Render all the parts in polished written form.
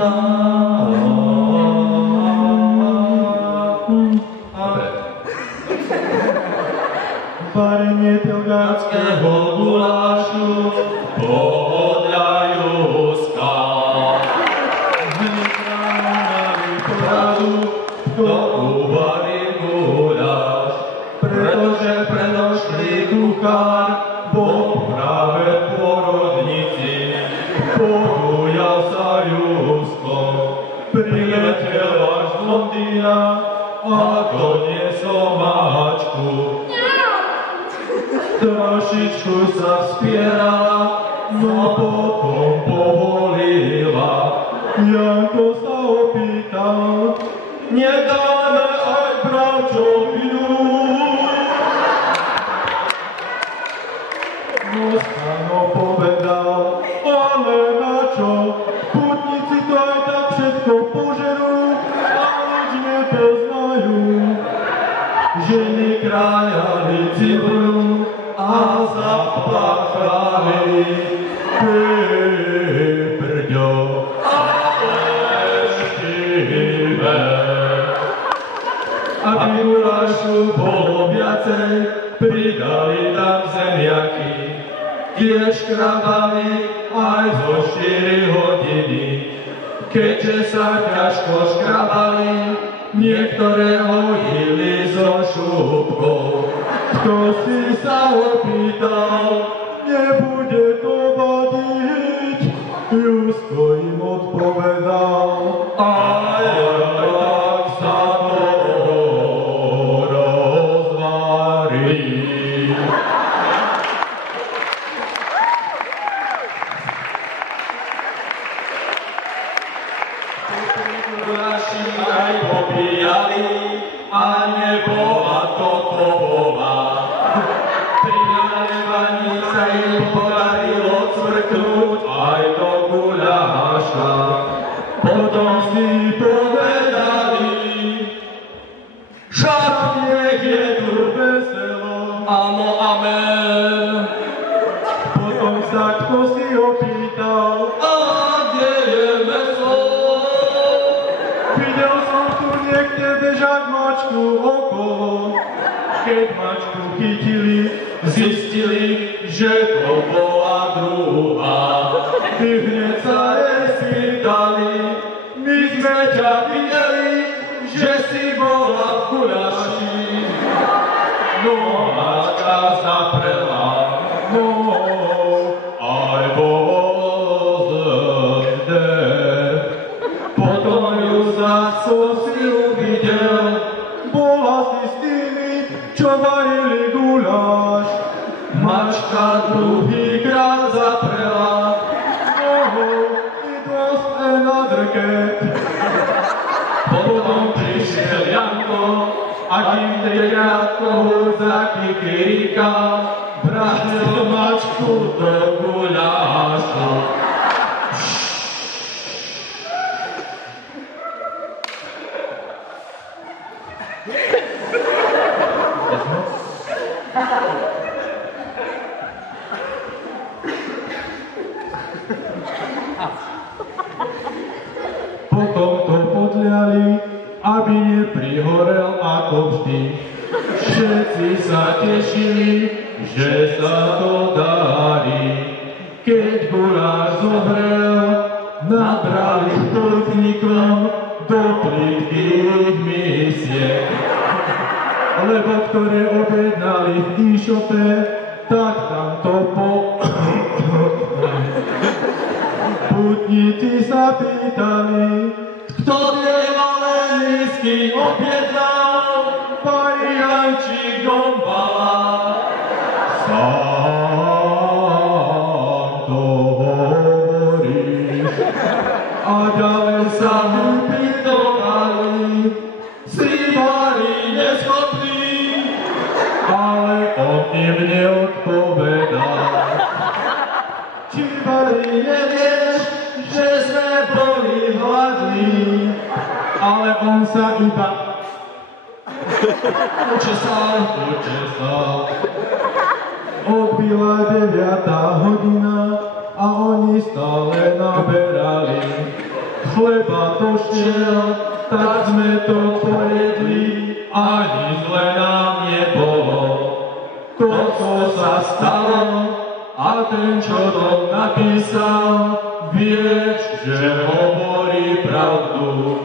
Dobre. Varenie pilgáckého gulášu podľa Juska. Hneď ráno mali poradu, kto uvarí guláš, pretože predošlý kuchár bol práve v porodnici. Podujal sa Jusko, priletel až z Londýna a doniesol máčku. Trošičku sa vspierala, no potom povolila. Janko sa opýtal, nedáme aj bravčovinu. No Stano povedal, ale na čo? Putníci to aj tak všetko požerú a nič nepoznajú. Ženy krájali cibulu a zaplakali brďo a leštivé. Aby gulášu bolo viacej, pridali tam zemiaky. Tiež škrabali aj zo 4 hodiny. Keďže sa ťažko škrabali, niektoré hodili zo šúbkou. Kto si sa opýtal, nebude to vadiť, Jusko im odpovedal, aj tak sa to rozvarí. Guláši aj popíjali, a nebola to povola. Pri nalievaní sa im podarilo cvrknúť aj do guláša. Potom si povedali, však nech je tu veselo. Áno, amen. Potom sa kto si opýtal, a kde je veslo? Videl som tu niekde bežať mačku okolo. Keď mačku chytili, zistili, že to bola druhá. I hneď sa jej spýtali, my sme ťa videli, že si bola v guláši. No mačka zaprela, no aj bozde. Potom ju zas silu videl, bola si s tými, čo varili guláš. Mačka druhýkrát zaprela, it was another cat. Potom prišiel Janko a kým trikrát kohu za kikirika vrátil mačku do guláša. Potom to podliali, aby neprihorel ako vždy. Všetci sa tešili, že sa to darí. Keď guláš zomrel, nabrali plotníkom do plitkých misiek. Lebo ktoré objednali v e-shope, tak tam to Putníci sa pýtali, kto tie malé lístky objednal, pani Jančík Gombala. Sám to hovoríš. A ďalej sa mu pýtovali, si Mári neschopný, ale on im neodpovedal. Či Mári nevieš, že sme boli hladní, ale on sa iba učesal. Odbila 9. hodina a oni stále naberali. chleba došiel, tak sme to pojedli, ani zle nám nebolo. Toto sa stalo, a ten, čo to napísal, vieš, že hovorí pravdu.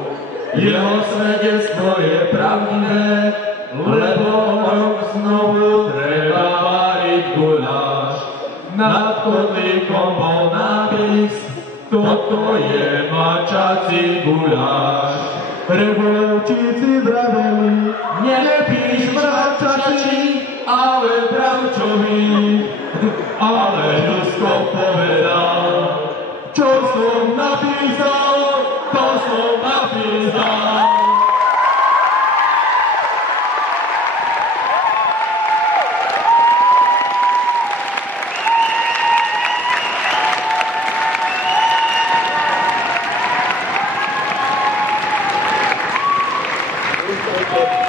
Jeho svedectvo je pravdivé, lebo rok znovu treba variť guláš. Nad kotlíkom bol nápis, toto je mačací guláš. Revolúčíci vraveli, nepíš mačací, ale bravčový. Ale ľudsko povedal, čo som napísal, to som napísal. Thank you.